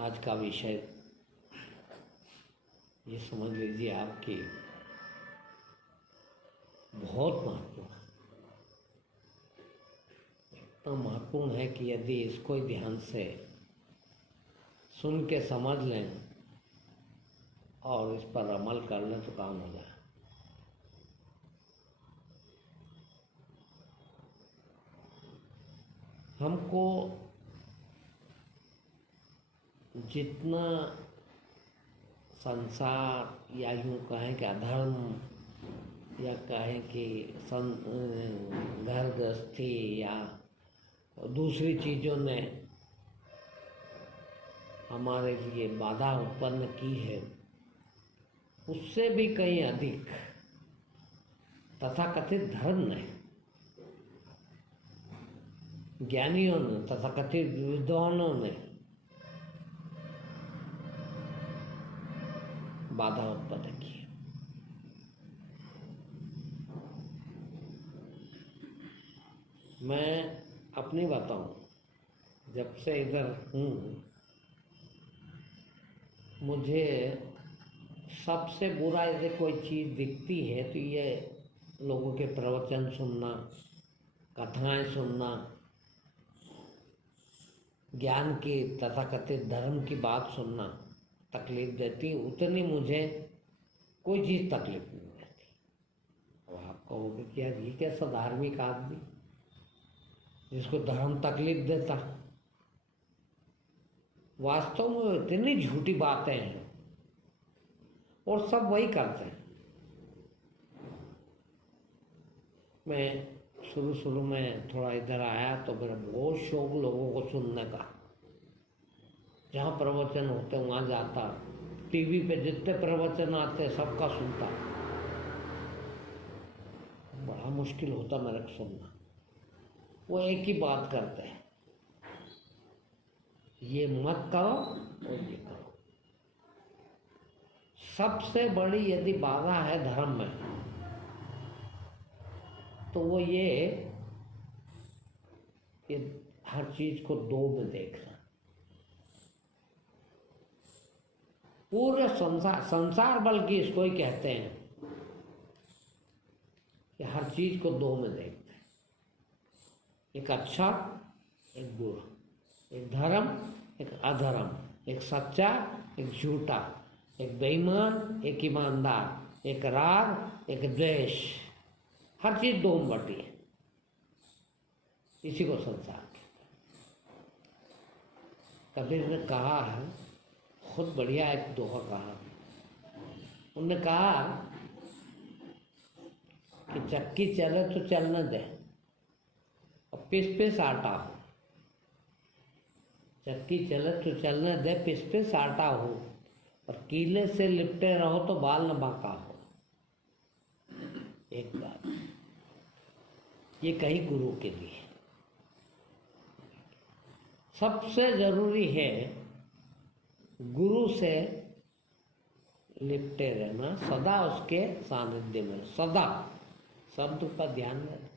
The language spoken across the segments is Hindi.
आज का विषय ये समझ लीजिए आपकी बहुत महत्वपूर्ण है। इतना महत्वपूर्ण है कि यदि इसको ही ध्यान से सुन के समझ लें और इस पर अमल कर लें तो काम हो जाए। हमको जितना संसार या यूँ कहें कि अधर्म या कहें कि घर गृहस्थी या दूसरी चीज़ों ने हमारे लिए बाधा उत्पन्न की है, उससे भी कहीं अधिक तथाकथित धर्म ने, ज्ञानियों ने, तथाकथित विद्वानों ने बाधा उत्पन्न की। मैं अपनी बताऊं, जब से इधर हूँ मुझे सबसे बुरा यदि कोई चीज़ दिखती है तो ये लोगों के प्रवचन सुनना, कथाएं सुनना, ज्ञान की तथाकथित धर्म की बात सुनना तकलीफ देती। उतनी मुझे कोई चीज़ तकलीफ नहीं देती। अब आप कहोगे कि यार ये कैसा धार्मिक आदमी जिसको धर्म तकलीफ देता। वास्तव में इतनी झूठी बातें हैं और सब वही करते हैं। मैं शुरू में थोड़ा इधर आया तो मेरा बहुत शौक लोगों को सुनने का। जहाँ प्रवचन होते वहाँ जाता, टीवी पे जितने प्रवचन आते सबका सुनता। बड़ा मुश्किल होता मेरे को सुनना। वो एक ही बात करते हैं, ये मत करो और ये करो। सबसे बड़ी यदि बाधा है धर्म में तो वो ये हर चीज को दो में देखना। पूरे संसार बल्कि इसको ही कहते हैं कि हर चीज को दो में देखते हैं। एक अच्छा, एक बुरा, एक धर्म, एक अधर्म, एक सच्चा, एक झूठा, एक बेईमान, एक ईमानदार, एक राग, एक द्वेष। हर चीज दो में बटी है। इसी को संसार कहते हैं। कबीर ने कहा है, खुद बढ़िया एक दोहा कहा। उन्होंने कहा कि चक्की चले तो चलने दे और पिस पिस आटा हो। चक्की चले तो चलने दे, पिस पिस आटा हो, और कीले से लिपटे रहो तो बाल न बांका हो। एक बात ये कहीं गुरु के लिए सबसे जरूरी है, गुरु से लिपटे रहना, सदा उसके सानिध्य में, सदा शब्द पर ध्यान देना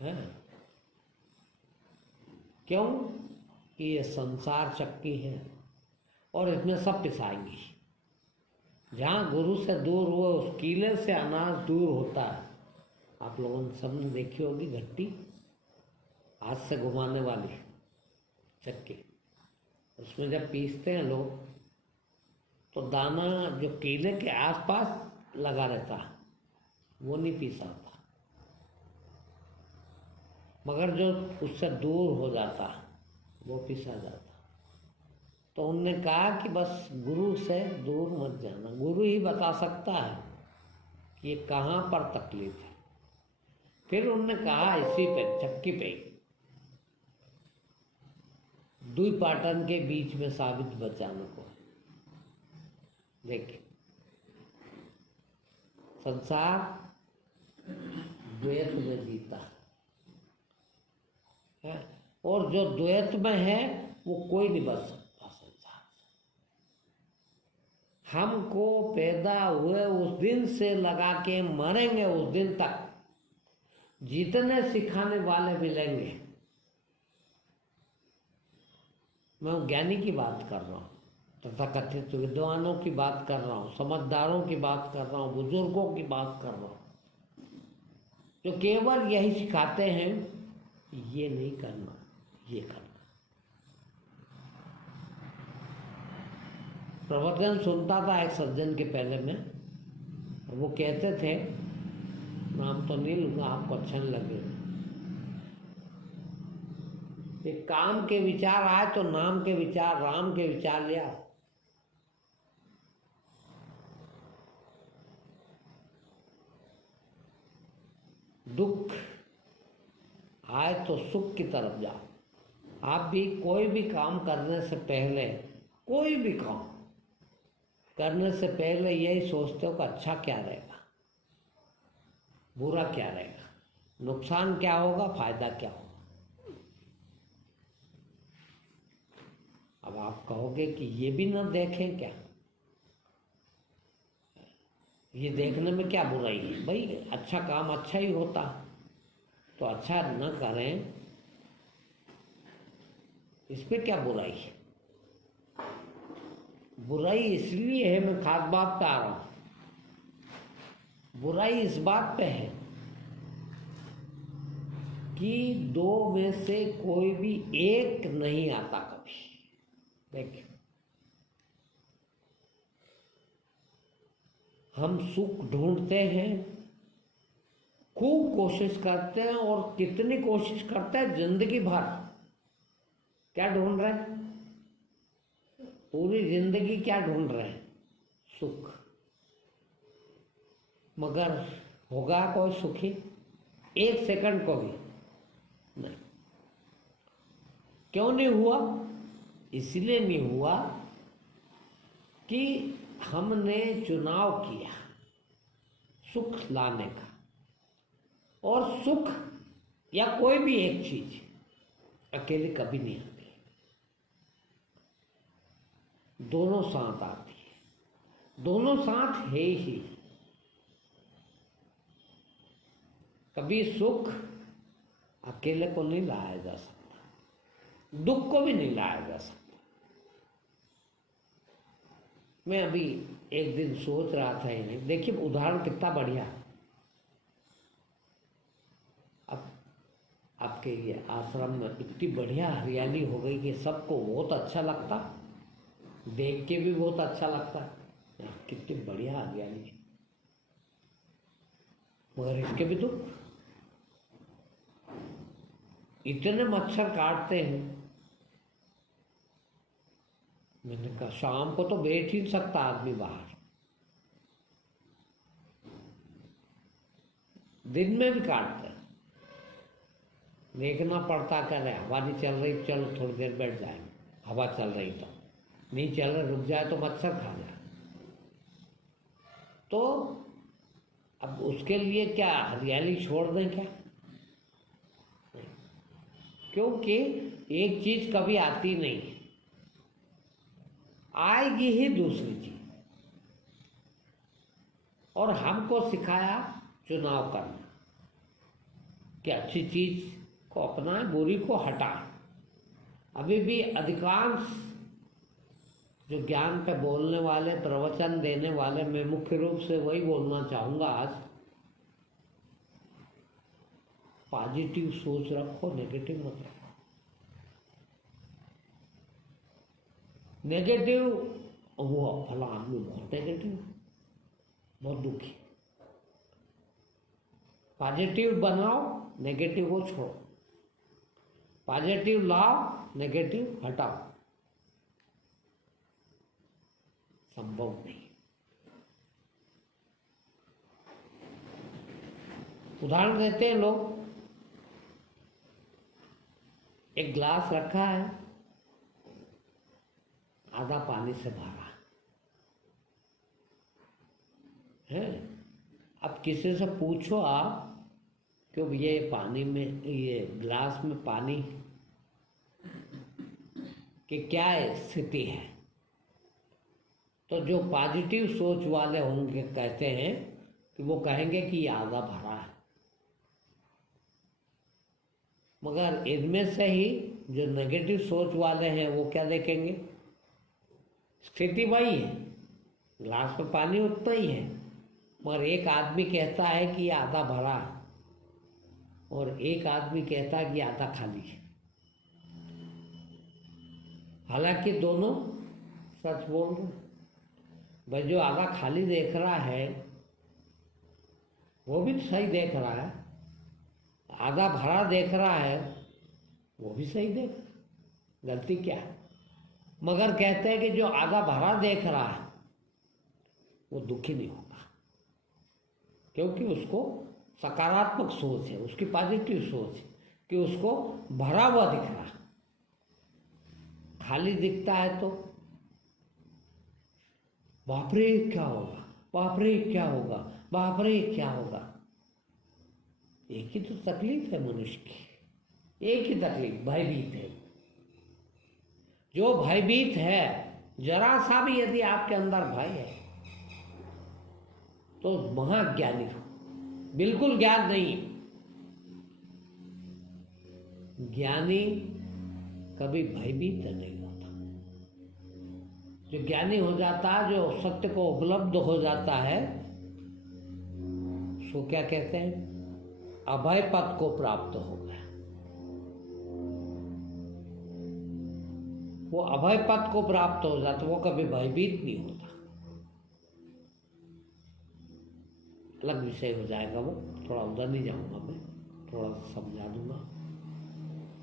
है। क्यों कि ये संसार चक्की है और इसमें सब पिसाएंगी। जहाँ गुरु से दूर हुए उस कीले से अनाज दूर होता है। आप लोगों ने सबने देखी होगी घट्टी, हाथ से घुमाने वाली चक्की। उसमें जब पीसते हैं लोग तो दाना जो कीले के आसपास लगा रहता है वो नहीं पीसा होता, मगर जो उससे दूर हो जाता वो पीसा जाता। तो उनने कहा कि बस गुरु से दूर मत जाना, गुरु ही बता सकता है कि ये कहाँ पर तकलीफ है। फिर उनने कहा इसी पे, चक्की पे, दुई पाटन के बीच में साबित बचाने को। देखिए संसार द्वैत में जीता है और जो द्वैत में है वो कोई नहीं बच सकता संसार से। हमको पैदा हुए उस दिन से लगा के मरेंगे उस दिन तक जितने सिखाने वाले मिलेंगे मैं ज्ञानी की बात कर रहा हूँ, तथाकथित विद्वानों की बात कर रहा हूँ, समझदारों की बात कर रहा हूँ, बुजुर्गों की बात कर रहा हूँ, जो केवल यही सिखाते हैं, ये नहीं करना, ये करना। प्रवचन सुनता था एक सज्जन के पहले में, वो कहते थे, नाम तो नहीं लूँगा, आपको अच्छा नहीं लगेगा, कि काम के विचार आए तो नाम के विचार, राम के विचार ले आओ। दुख आए तो सुख की तरफ जाओ। आप भी कोई भी काम करने से पहले, कोई भी काम करने से पहले यही सोचते हो कि अच्छा क्या रहेगा, बुरा क्या रहेगा, नुकसान क्या होगा, फायदा क्या होगा। अब आप कहोगे कि ये भी ना देखें क्या, ये देखने में क्या बुराई है भाई, अच्छा काम अच्छा ही होता, तो अच्छा न करें, इसमें क्या बुराई है। बुराई इसलिए है, मैं खास बात पे आ रहा हूं, बुराई इस बात पे है कि दो में से कोई भी एक नहीं आता कभी। देखिए, हम सुख ढूंढते हैं, खूब कोशिश करते हैं, और कितनी कोशिश करते हैं, जिंदगी भर क्या ढूंढ रहे हैं, पूरी जिंदगी क्या ढूंढ रहे हैं, सुख। मगर होगा कोई सुखी एक सेकंड को भी नहीं। क्यों नहीं हुआ? इसलिए नहीं हुआ कि हमने चुनाव किया सुख लाने का, और सुख या कोई भी एक चीज अकेले कभी नहीं आती, दोनों साथ आती है, दोनों साथ है ही। कभी सुख अकेले को नहीं लाया जा सकता, दुख को भी नहीं लाया जा सकता। मैं अभी एक दिन सोच रहा था, इन्हें देखिए उदाहरण कितना बढ़िया। अब आपके ये आश्रम में इतनी बढ़िया हरियाली हो गई कि सबको बहुत अच्छा लगता, देख के भी बहुत अच्छा लगता, कितनी बढ़िया हरियाली है। मगर इसके भी दुख, इतने मच्छर काटते हैं। मैंने कहा शाम को तो बैठ ही नहीं सकता आदमी बाहर, दिन में भी काटते हैं। देखना पड़ता, क्या रहे हवा नहीं चल रही, चलो थोड़ी देर बैठ जाएंगे, हवा चल रही तो नहीं चल रही, रुक जाए तो मच्छर खा जाए। तो अब उसके लिए क्या हरियाली छोड़ दें क्या? क्योंकि एक चीज कभी आती नहीं, आएगी ही दूसरी चीज। और हमको सिखाया चुनाव करना, कि अच्छी चीज को अपनाएं, बुरी को हटाएं। अभी भी अधिकांश जो ज्ञान पे बोलने वाले, प्रवचन देने वाले, मैं मुख्य रूप से वही बोलना चाहूँगा आज, पॉजिटिव सोच रखो, नेगेटिव मत रखो। नेगेटिव, वो फला आदमी बहुत नेगेटिव, बहुत दुखी। पॉजिटिव बनाओ, नेगेटिव को छोड़ो, पॉजिटिव लाओ, नेगेटिव हटाओ। संभव नहीं। उदाहरण देते हैं लोग, एक ग्लास रखा है, आधा पानी से भरा है। अब किसी से पूछो आप कि ये पानी में, ये ग्लास में पानी की क्या स्थिति है, तो जो पॉजिटिव सोच वाले होंगे कहते हैं कि वो कहेंगे कि ये आधा भरा है। मगर इनमें से ही जो नेगेटिव सोच वाले हैं वो क्या देखेंगे, स्थिति वही है, ग्लास में पानी उतना ही है, मगर एक आदमी कहता है कि ये आधा भरा है और एक आदमी कहता है कि आधा खाली है। हालांकि दोनों सच बोल रहे हैं। भाई जो आधा खाली देख रहा है वो भी सही देख रहा है, आधा भरा देख रहा है वो भी सही देख रहा है, गलती क्या है? मगर कहते हैं कि जो आधा भरा देख रहा है वो दुखी नहीं होगा, क्योंकि उसको सकारात्मक सोच है, उसकी पॉजिटिव सोच है कि उसको भरा हुआ दिख रहा है। खाली दिखता है तो बाप रे क्या होगा, बाप रे क्या होगा, बाप रे क्या होगा। एक ही तो तकलीफ है मनुष्य की, एक ही तकलीफ, भयभीत है। जो भयभीत है, जरा सा भी यदि आपके अंदर भय है तो महाज्ञानी हो, बिल्कुल ज्ञान नहीं। ज्ञानी कभी भयभीत नहीं होता। जो ज्ञानी हो जाता है, जो सत्य को उपलब्ध हो जाता है, उसको क्या कहते हैं, अभय पद को प्राप्त हो गया। वो अभय पद को प्राप्त हो जाता, वो कभी भयभीत नहीं होता। अलग विषय हो जाएगा वो, थोड़ा उधर नहीं जाऊंगा मैं, थोड़ा सा समझा दूंगा।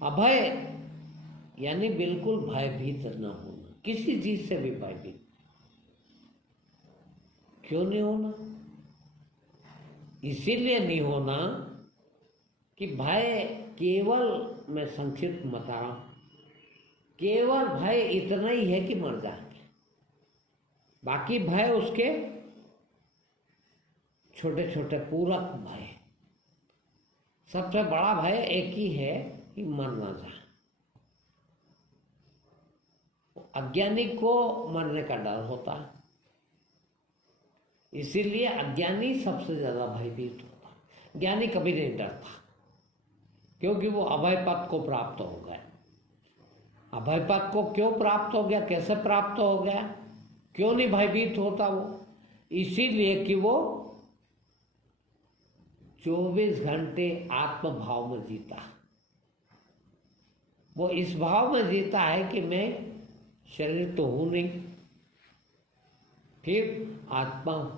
अभय यानी बिल्कुल भयभीत न होना, किसी चीज से भी भयभीत। क्यों नहीं होना? इसीलिए नहीं होना कि भय केवल, मैं संक्षिप्त बता रहा हूं, केवल भय इतना ही है कि मर जाएंगे। बाकी भय उसके छोटे छोटे पूरक भय। सबसे बड़ा भय एक ही है कि मर ना जाए। अज्ञानी को मरने का डर होता है, इसीलिए अज्ञानी सबसे ज्यादा भयभीत होता है। ज्ञानी कभी नहीं डरता, क्योंकि वो अभय पद को प्राप्त हो गया। अभय पद को क्यों प्राप्त हो गया, कैसे प्राप्त हो गया, क्यों नहीं भयभीत होता वो? इसीलिए कि वो 24 घंटे आत्म भाव में जीता। वो इस भाव में जीता है कि मैं शरीर तो हूं नहीं, फिर आत्मा हूं।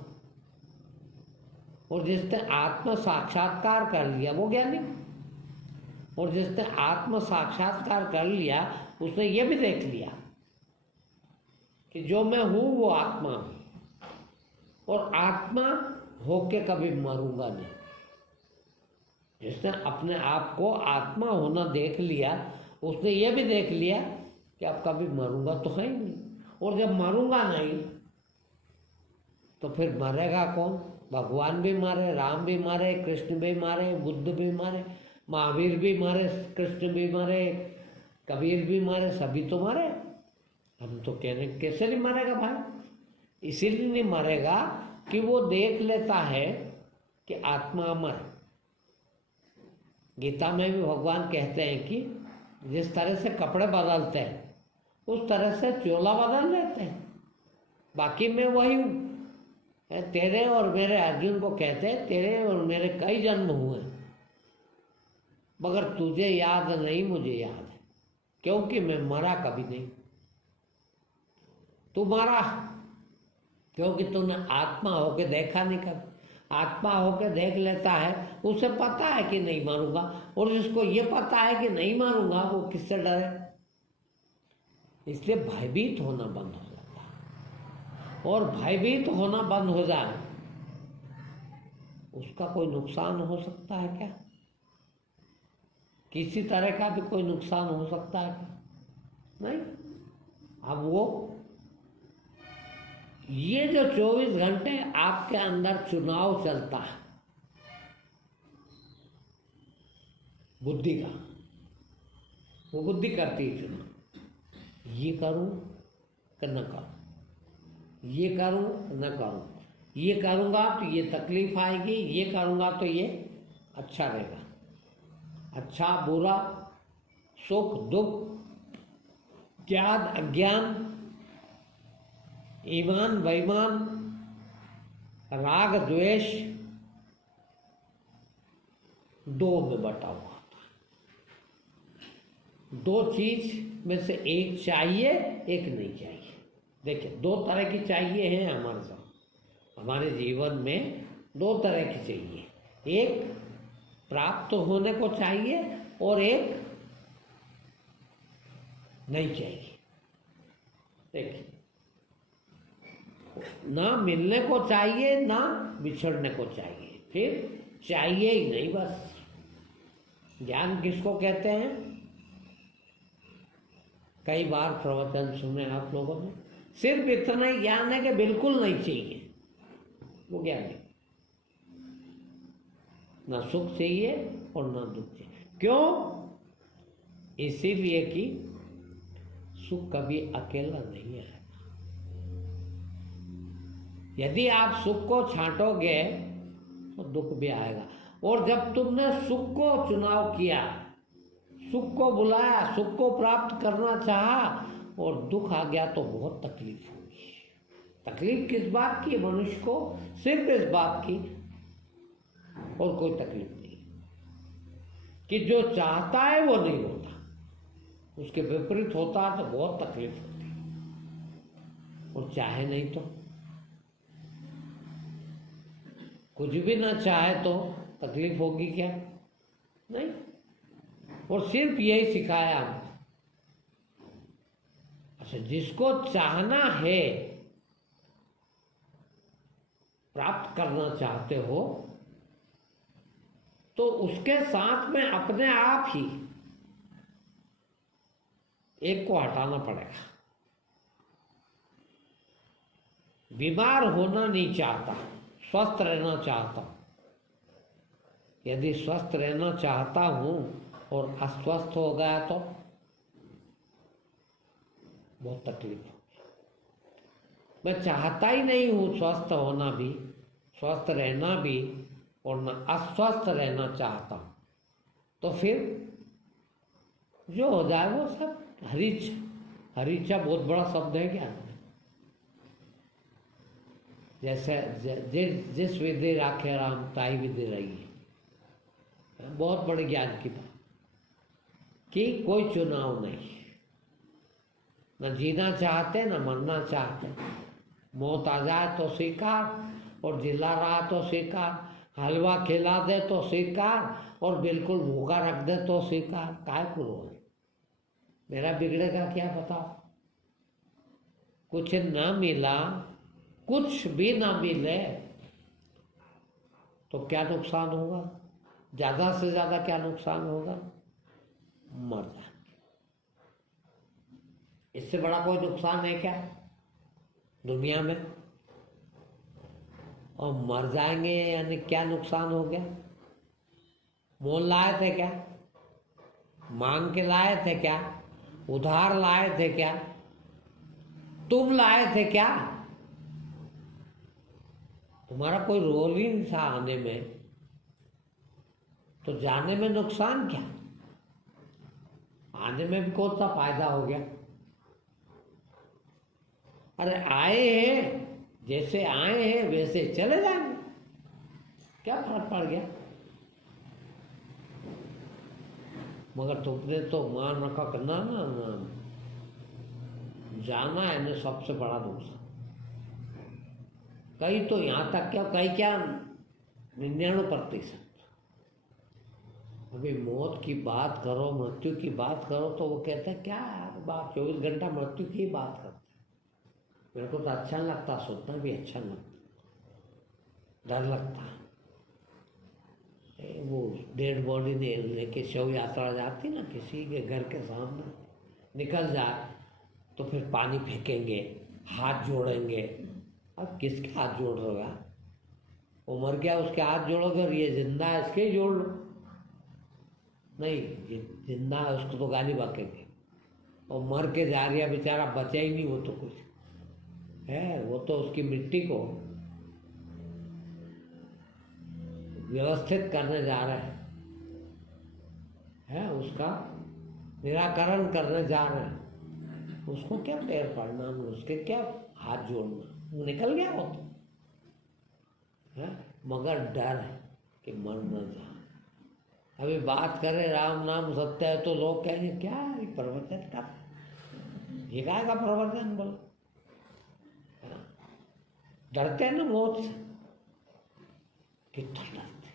और जिसने आत्म साक्षात्कार कर लिया वो ज्ञानी। और जिसने आत्म साक्षात्कार कर लिया उसने ये भी देख लिया कि जो मैं हूं वो आत्मा हूं, और आत्मा होके कभी मरूंगा नहीं। जिसने अपने आप को आत्मा होना देख लिया उसने ये भी देख लिया कि अब कभी मरूंगा तो है ही नहीं। और जब मरूंगा नहीं तो फिर मरेगा कौन? भगवान भी मारे, राम भी मारे, कृष्ण भी मारे, बुद्ध भी मारे, महावीर भी मारे, कृष्ण भी मारे, कबीर भी मारे, सभी तो मारे। हम तो कहने कैसे नहीं मरेगा भाई? इसीलिए नहीं मरेगा कि वो देख लेता है कि आत्मा अमर है। गीता में भी भगवान कहते हैं कि जिस तरह से कपड़े बदलते हैं उस तरह से चोला बदल लेते हैं, बाकी मैं वही हूँ। तेरे और मेरे, अर्जुन को कहते हैं तेरे और मेरे कई जन्म हुए मगर तुझे याद नहीं, मुझे याद है, क्योंकि मैं मरा कभी नहीं। तू मरा क्योंकि तूने आत्मा होके देखा नहीं कभी। आत्मा होके देख लेता है, उसे पता है कि नहीं मारूंगा। और जिसको ये पता है कि नहीं मारूंगा वो किससे डरे? इसलिए भयभीत होना बंद हो जाता है। और भयभीत होना बंद हो जाए उसका कोई नुकसान हो सकता है क्या? किसी तरह का भी कोई नुकसान हो सकता है क्या? नहीं। अब वो ये जो 24 घंटे आपके अंदर चुनाव चलता है बुद्धि का, वो बुद्धि करती है चुनाव, ये करूं कि न करूं, ये करूं न करूं, ये करूंगा तो ये तकलीफ आएगी, ये करूंगा तो ये अच्छा रहेगा। अच्छा बुरा सुख दुख, ज्ञान अज्ञान, ईमान बेईमान, राग द्वेष, दो में बटा हुआ था। दो चीज में से एक चाहिए, एक नहीं चाहिए। देखिए, दो तरह की चाहिए हैं हमारे साथ। हमारे जीवन में दो तरह की चाहिए, एक प्राप्त होने को चाहिए और एक नहीं चाहिए। देखिए, ना मिलने को चाहिए, ना बिछड़ने को चाहिए, फिर चाहिए ही नहीं बस। ज्ञान किसको कहते हैं? कई बार प्रवचन सुने आप लोगों ने, सिर्फ इतना ही ज्ञान है कि बिल्कुल नहीं चाहिए, वो ज्ञान है। ना सुख चाहिए और ना दुख चाहिए। क्यों? इसीलिए कि सुख कभी अकेला नहीं आएगा। यदि आप सुख को छांटोगे तो दुख भी आएगा। और जब तुमने सुख को चुनाव किया, सुख को बुलाया, सुख को प्राप्त करना चाहा और दुख आ गया तो बहुत तकलीफ होगी। तकलीफ किस बात की? मनुष्य को सिर्फ इस बात की, और कोई तकलीफ नहीं, कि जो चाहता है वो नहीं होता, उसके विपरीत होता है तो बहुत तकलीफ होती, और चाहे नहीं तो कुछ भी ना चाहे तो तकलीफ होगी क्या? नहीं। और सिर्फ यही सिखाया हमको। अच्छा, जिसको चाहना है, प्राप्त करना चाहते हो, तो उसके साथ में अपने आप ही एक को हटाना पड़ेगा। बीमार होना नहीं चाहता, स्वस्थ रहना चाहता हूं। यदि स्वस्थ रहना चाहता हूं और अस्वस्थ हो गया तो बहुत तकलीफ होगी। मैं चाहता ही नहीं हूं स्वस्थ होना भी, स्वस्थ रहना भी, और न अस्वस्थ रहना चाहता हूं, तो फिर जो हो जाए वो सब हरीच्छा। हरीच्छा बहुत बड़ा शब्द है क्या? जैसे जिस विधि राखे राम ताई विधि रही है। बहुत बड़े ज्ञान की बात कि कोई चुनाव नहीं, न जीना चाहते न मरना चाहते। मौत आ जाए तो स्वीकार, और जिला रहा तो स्वीकार, हलवा खिला दे तो स्वीकार, और बिल्कुल भूखा रख दे तो स्वीकार। काय को रोए? मेरा बिगड़ेगा क्या बताओ? कुछ ना मिला, कुछ भी ना मिले तो क्या नुकसान होगा? ज्यादा से ज्यादा क्या नुकसान होगा? मर जाएंगे। इससे बड़ा कोई नुकसान है क्या दुनिया में? और मर जाएंगे यानी क्या नुकसान हो गया? मोल लाए थे क्या? मांग के लाए थे क्या? उधार लाए थे क्या? तुम लाए थे क्या? तुम्हारा कोई रोल ही नहीं था आने में, तो जाने में नुकसान क्या? आने में भी कौन सा फायदा हो गया? अरे आए हैं, जैसे आए हैं वैसे चले जाएंगे, क्या फर्क पड़ गया? मगर तुमने तो मान रखा करना ना, जाना है ना सबसे बड़ा नुकसान। कई तो यहाँ तक क्या 99%। अभी मौत की बात करो, मृत्यु की बात करो तो वो कहते हैं क्या यार बात, 24 घंटा मृत्यु की बात करते हैं। मेरे को तो अच्छा नहीं लगता, सोचना भी अच्छा नहीं लगता, डर लगता है। वो डेड बॉडी ने लेके शव यात्रा जाती ना किसी के घर के सामने, निकल जाए तो फिर पानी फेंकेंगे, हाथ जोड़ेंगे। अब किसके हाथ जोड़ रहे हो यार? वो मर गया उसके हाथ जोड़ोगे, और ये जिंदा है इसके ही जोड़ लो। नहीं, ये जिंदा है उसको तो गाली बकेंगे, और मर के जा रहा बेचारा, बचा ही नहीं वो तो कुछ है, वो तो उसकी मिट्टी को व्यवस्थित करने जा रहे हैं, है उसका निराकरण करने जा रहे हैं, उसको क्या पैर पड़ना, उसके क्या हाथ जोड़ना, वो निकल गया वो तो है। मगर डर है कि मर न जा। अभी बात करें राम नाम सत्य है तो लोग कहेंगे क्या ये प्रवचन का, ये काय का प्रवचन बोलो, डरते हैं ना मौत से, कितना डरते।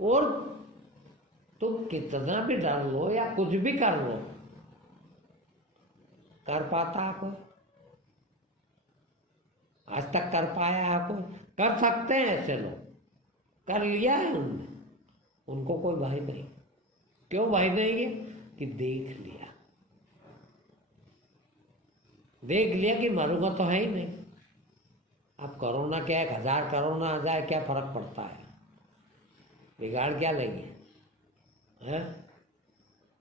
और तुम कितना भी डर लो या कुछ भी कर लो, कर पाता है कोई? आज तक कर पाया है कोई? कर सकते हैं ऐसे लोग, कर लिया है उनने, उनको कोई भय नहीं। क्यों भय नहीं है? कि देख लिया, देख लिया कि मरूंगा तो है ही नहीं। अब कोरोना क्या, 1000 कोरोना आ जाए क्या फर्क पड़ता है, बिगाड़ क्या लेंगे हैं?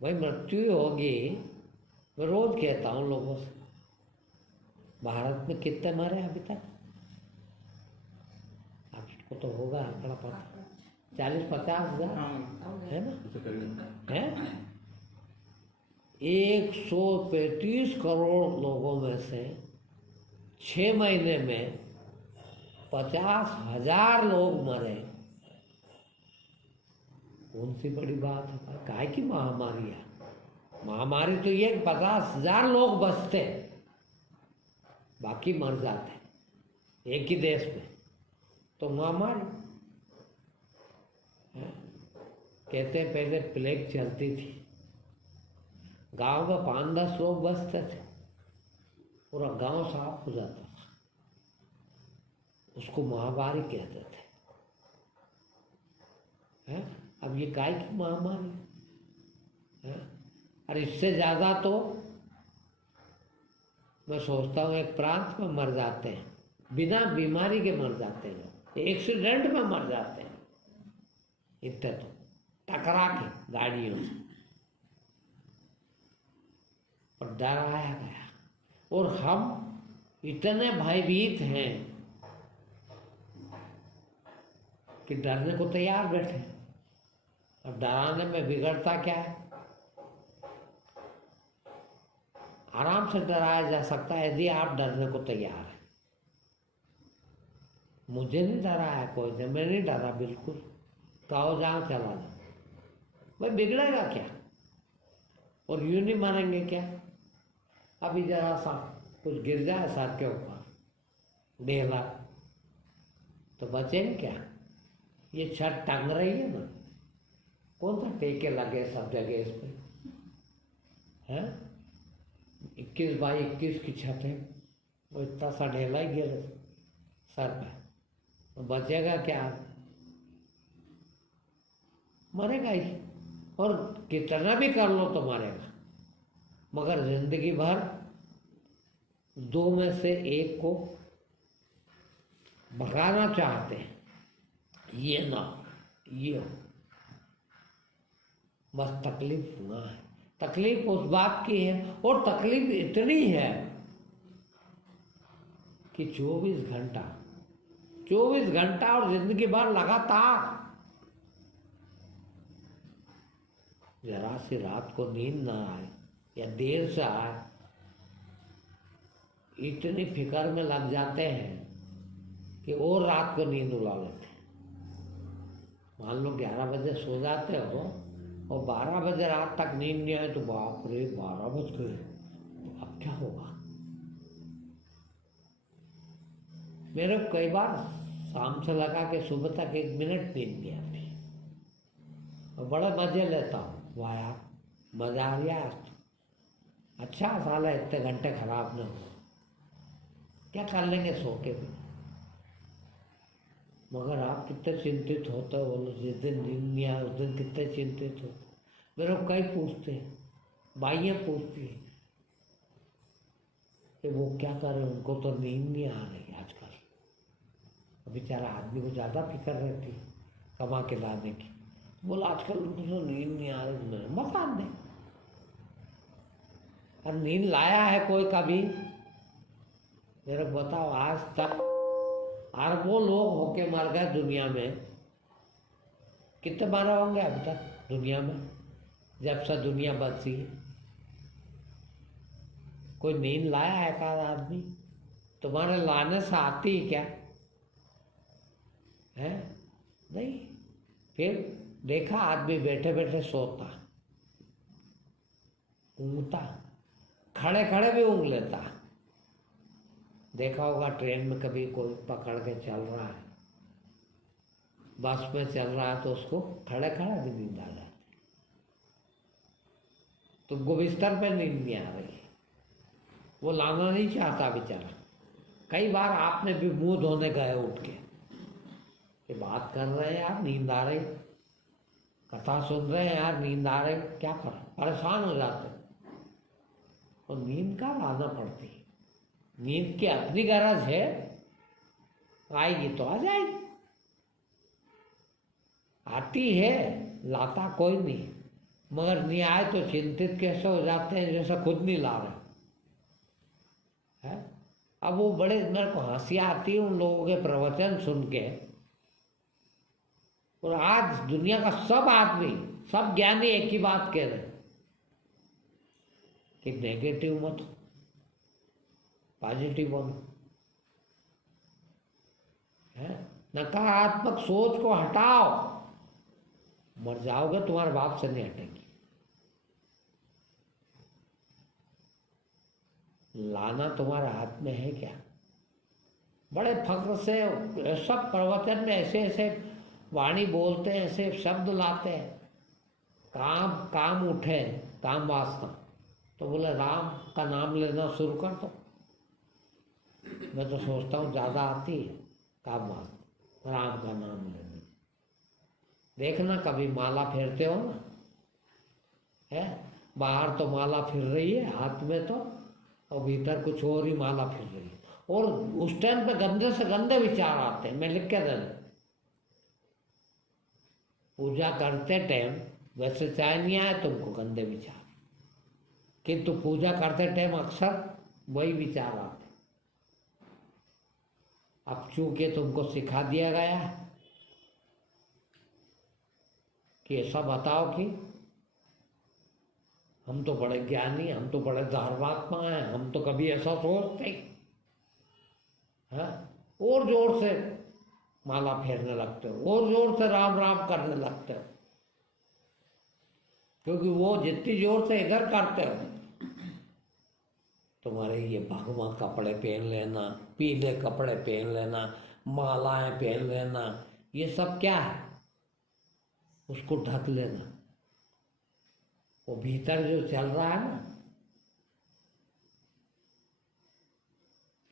भाई मृत्यु होगी। मैं रोज कहता हूँ लोगों से, भारत में कितने मरे अभी तक? आपको तो होगा आंकड़ा पता, 40-50 हजार है ना? है 135 करोड़ लोगों में से 6 महीने में 50,000 लोग मरे। कौन सी बड़ी बात है? काहे की महामारी है? महामारी तो ये कि 50,000 लोग बचते, बाकी मर जाते एक ही देश में, तो महामारी है। कहते हैं पहले प्लेग चलती थी, गांव में 5-10 लोग बचते थे, पूरा गांव साफ हो जाता था, उसको महामारी कहते थे है? अब ये काय की महामारी है? अरे इससे ज्यादा तो मैं सोचता हूँ एक प्रांत में मर जाते हैं, बिना बीमारी के मर जाते हैं लोग, एक्सीडेंट में मर जाते हैं, इतने तो टकरा के गाड़ियों से, और डराया गया। और हम इतने भयभीत हैं कि डरने को तैयार बैठे। अब डराने में बिगड़ता क्या है? आराम से डराया जा सकता है यदि आप डरने को तैयार हैं। मुझे नहीं डराया कोई ने, मैं नहीं डरा बिल्कुल, कहो जहाँ चला जाओ, भाई बिगड़ेगा क्या? और यूं नहीं मारेंगे क्या? अभी जरा सा कुछ गिर जाए सर के ऊपर ढेला, तो बचेंगे क्या? ये छत टंग रही है ना, कौन सा टेके लगे सब जगह इस पे है? 21x21 की छत है, वो इतना सा ढेला ही गिर सर पे, तो बचेगा क्या? मरेगा ही। और कितना भी कर लो तो मरेगा। मगर जिंदगी भर 2 में से 1 को भगाना चाहते हैं, ये ना ये हो, बस तकलीफ ना है। तकलीफ उस बात की है, और तकलीफ इतनी है कि 24 घंटा और जिंदगी भर लगातार, जरा सी रात को नींद ना आए या देर से आए, इतनी फिक्र में लग जाते हैं कि और रात को नींद उड़ा लेते हैं। मान लो 11 बजे सो जाते हो और 12 बजे रात तक नींद नहीं आए, तो बाप रे 12 बज गए, तो अब क्या होगा? मेरे कई बार शाम से लगा के सुबह तक 1 मिनट नींद नहीं आती, और बड़े मजे लेता हूँ। वाह यार मजा आ गया आज तो, अच्छा साला इतने घंटे खराब ना हो, क्या कर लेंगे सो के भी। मगर आप कितने चिंतित होते हो, बोलो जिस दिन नींद नहीं आए उस दिन कितने चिंतित होते। मेरे को कई पूछते हैं, भाइयाँ पूछती हैं कि वो क्या करे, उनको तो नींद नहीं आ रही आजकल। बेचारा आदमी को ज़्यादा फिक्र रहती है कमा के लाने की। बोला आजकल उनको तो नींद नहीं आ रही, मैं मत आन दे। और नींद लाया है कोई कभी? मेरे को बताओ, आज तक अरबों लोग होके मर गए दुनिया में, कितने मारे होंगे अभी तक दुनिया में? जब से दुनिया बची है। कोई नींद लाया है एक आध आदमी? तुम्हारे लाने से आती है क्या है? नहीं। फिर देखा आदमी बैठे बैठे सोता, ऊँगता, खड़े खड़े भी ऊँग लेता। देखा होगा ट्रेन में कभी कोई पकड़ के चल रहा है, बस में चल रहा है, तो उसको खड़े खड़े भी नींद आ जाती। तुमको बिस्तर पे नींद नहीं आ रही, वो लाना नहीं चाहता बेचारा। कई बार आपने भी मुंह धोने गए उठ के कि बात कर रहे हैं यार, नींद आ रही, कथा सुन रहे हैं यार, नींद आ रही, क्या करें, परेशान हो जाते। और नींद का आना पड़ती है। नींद की अपनी गरज है, आएगी तो आ जाएगी, आती है, लाता कोई नहीं। मगर नहीं आए तो चिंतित कैसे हो जाते हैं, जैसा खुद नहीं ला रहे है। अब वो बड़े, मेरे को हंसी आती है उन लोगों के प्रवचन सुन के। और आज दुनिया का सब आदमी, सब ज्ञानी एक ही बात कह रहे कि नेगेटिव मत, पॉजिटिव बनो है। नकारात्मक सोच को हटाओ, मर जाओगे, तुम्हारे बाप से नहीं हटेगी। लाना तुम्हारे हाथ में है क्या? बड़े फक्र से सब प्रवचन में ऐसे ऐसे वाणी बोलते हैं, ऐसे शब्द लाते हैं, काम उठे, काम वासना, तो बोले राम का नाम लेना शुरू कर दो। मैं तो सोचता हूँ ज़्यादा आती है काम वासना, राम का नाम लेने। देखना कभी माला फेरते हो ना, है बाहर तो माला फिर रही है हाथ में तो, और भीतर कुछ और ही माला फिर रही है। और उस टाइम पे गंदे से गंदे विचार आते हैं। मैं लिख के दे दूं, पूजा करते टाइम वैसे चाहे नहीं आए तुमको गंदे विचार, किंतु पूजा करते टाइम अक्सर वही विचार आते। अब चूंकि तुमको सिखा दिया गया कि ऐसा बताओ कि हम तो बड़े ज्ञानी, हम तो बड़े धर्मात्मा हैं, हम तो कभी ऐसा सोचते हैं, और जोर से माला फेरने लगते हो, और जोर से राम राम करने लगते हो। क्योंकि वो जितनी जोर से इधर करते हो, तुम्हारे ये भगवा कपड़े पहन लेना, पीले कपड़े पहन लेना, मालाएं पहन लेना, ये सब क्या है? उसको ढक लेना। वो भीतर जो चल रहा है ना,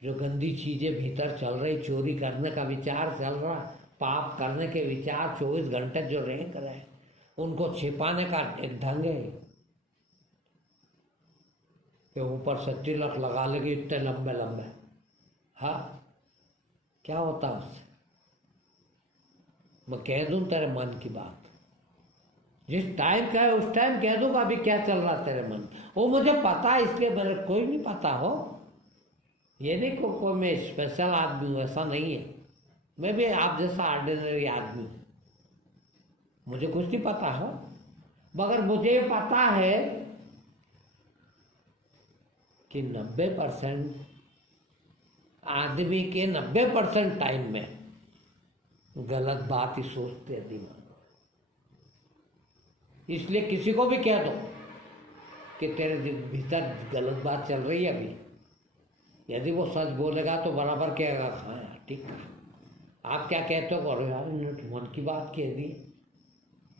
जो गंदी चीजें भीतर चल रही, चोरी करने का विचार चल रहा, पाप करने के विचार 24 घंटे जो रेंग रहे, उनको छिपाने का एक ढंग है कि ऊपर से तिलक लगा लेगी इतने लंबे लंबे। हाँ, क्या होता उससे? मैं कह दूं तेरे मन की बात, जिस टाइम का है उस टाइम कह दूंगा अभी क्या चल रहा तेरे मन। वो मुझे पता है, इसलिए मेरे कोई नहीं पता हो, ये नहीं कोई मैं स्पेशल आदमी हूँ, ऐसा नहीं है। मैं भी आप जैसा ऑर्डिनरी आदमी हूँ, मुझे कुछ नहीं पता हो, मगर मुझे पता है कि 90% आदमी के 90% टाइम में गलत बात ही सोचते हैं दिमाग। इसलिए किसी को भी कह दो कि तेरे भीतर गलत बात चल रही है अभी, यदि वो सच बोलेगा तो बराबर कहेगा हाँ यार ठीक है। आप क्या कहते हो? अरे यार मन की बात कह दी।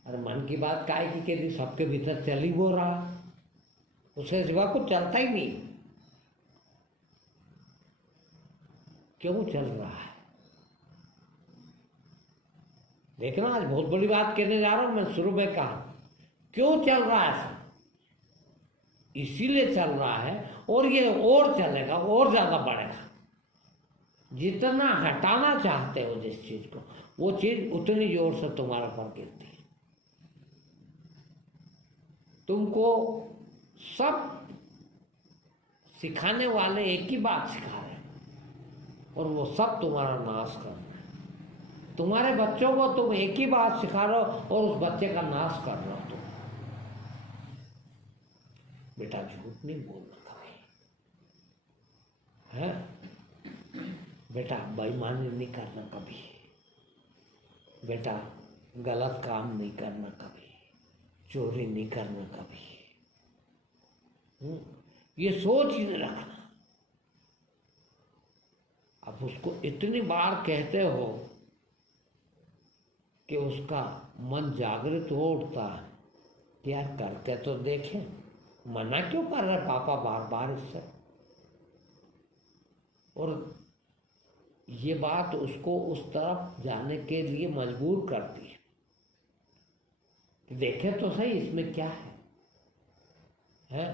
अरे मन की बात काहे की कह दी? सबके भीतर चल ही वो रहा, उसके सिवा कुछ चलता ही नहीं। क्यों चल रहा है? देखना, आज बहुत बड़ी बात कहने जा रहा हूं मैं। शुरू में कहा क्यों चल रहा है ऐसा? इसीलिए चल रहा है, और ये और चलेगा, और ज्यादा बढ़ेगा। जितना हटाना चाहते हो जिस चीज को, वो चीज उतनी जोर से तुम्हारे ऊपर गिरती है। तुमको सब सिखाने वाले एक ही बात सिखा रहे हैं, और वो सब तुम्हारा नाश कर रहे हैं। तुम्हारे बच्चों को तुम एक ही बात सिखा रहे हो, और उस बच्चे का नाश कर रहे हो तुम। बेटा झूठ नहीं बोलना कभी, है बेटा, बेईमानी नहीं करना कभी, बेटा गलत काम नहीं करना कभी, चोरी नहीं करना कभी। ये सोच ही नहीं रखना। अब उसको इतनी बार कहते हो कि उसका मन जागृत हो उठता है कि यार करके तो देखें, मना क्यों कर रहे पापा बार बार इससे। और ये बात उसको उस तरफ जाने के लिए मजबूर करती है कि देखे तो सही इसमें क्या है?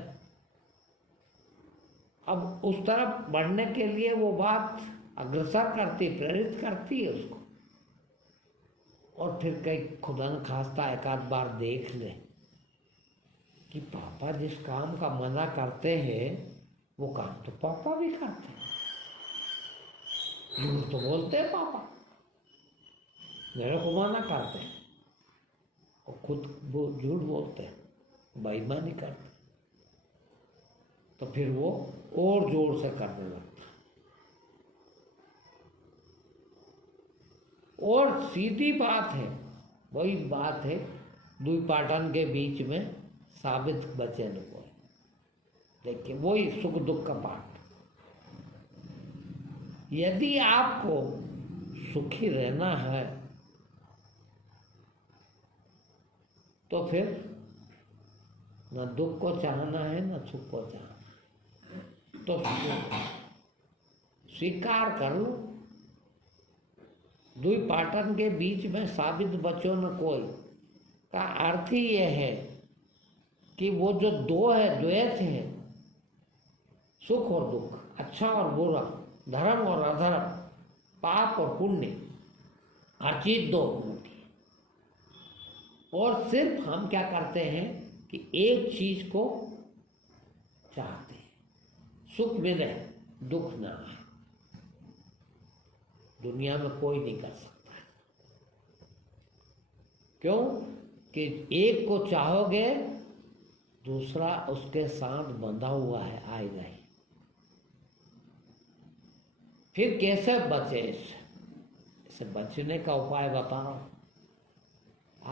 अब उस तरफ बढ़ने के लिए वो बात अग्रसर करती, प्रेरित करती है उसको। और फिर कहीं खुदा न खास्ता एक आध बार देख ले कि पापा जिस काम का मना करते हैं वो काम तो पापा भी करते हैं। झूठ तो बोलते हैं पापा, मेरे को मना करते हैं, और खुद वो झूठ बोलते हैं, बेईमानी करते, तो फिर वो और जोर से करने लगता। और सीधी बात है, वही बात है, दुई पाटन के बीच में साबित बचे न कोई। देखिए वही सुख दुख का पाठ। यदि आपको सुखी रहना है तो फिर न दुख को चाहना है न सुख को चाहना, तो स्वीकार कर लो। दुई पाटन के बीच में साबित बचो न कोई का अर्थ ही यह है कि वो जो दो है, द्वैत है, सुख और दुख, अच्छा और बुरा, धर्म और अधर्म, पाप और पुण्य, हर चीज दो होती है। और सिर्फ हम क्या करते हैं कि एक चीज को चाहते हैं, सुख मिले दुख ना आए। दुनिया में कोई नहीं कर सकता। क्यों? कि एक को चाहोगे दूसरा उसके साथ बंधा हुआ है, आएगा ही। फिर कैसे बचे इससे बचने का उपाय बता रहा हूं।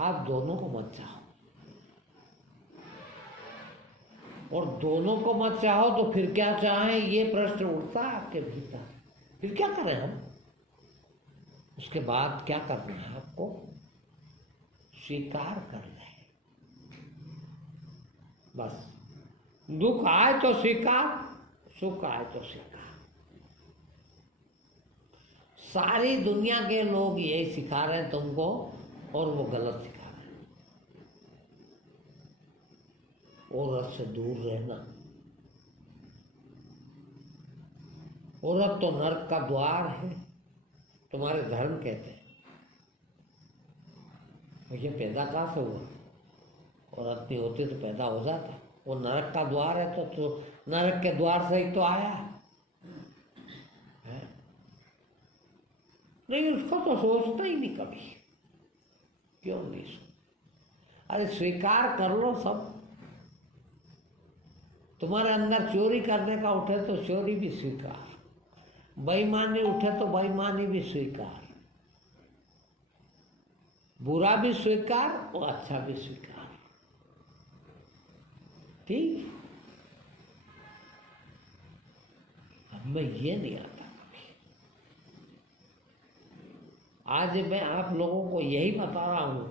आप दोनों को मत चाहो, और दोनों को मत चाहो तो फिर क्या चाहें, ये प्रश्न उठता है आपके भीतर। फिर क्या करें हम? उसके बाद क्या करना है आपको? स्वीकार कर लें बस। दुख आए तो स्वीकार, सुख आए तो स्वीकार। सारी दुनिया के लोग यही सिखा रहे हैं तुमको, और वो गलत सिखा रहे हैं। औरत से दूर रहना, औरत तो नरक का द्वार है, तुम्हारे धर्म कहते हैं। ये पैदा कहाँ से हुआ? औरत नहीं होती तो पैदा हो जाता। वो नरक का द्वार है तो नरक के द्वार से ही तो आया है। नहीं, उसको तो सोचता ही नहीं कभी। क्यों नहीं सोचता? अरे स्वीकार कर लो सब। तुम्हारे अंदर चोरी करने का उठे तो चोरी भी स्वीकार, बेईमानी उठे तो बेईमानी भी स्वीकार, बुरा भी स्वीकार और अच्छा भी स्वीकार। ठीक? हमें ये नहीं आता कभी। आज मैं आप लोगों को यही बता रहा हूं,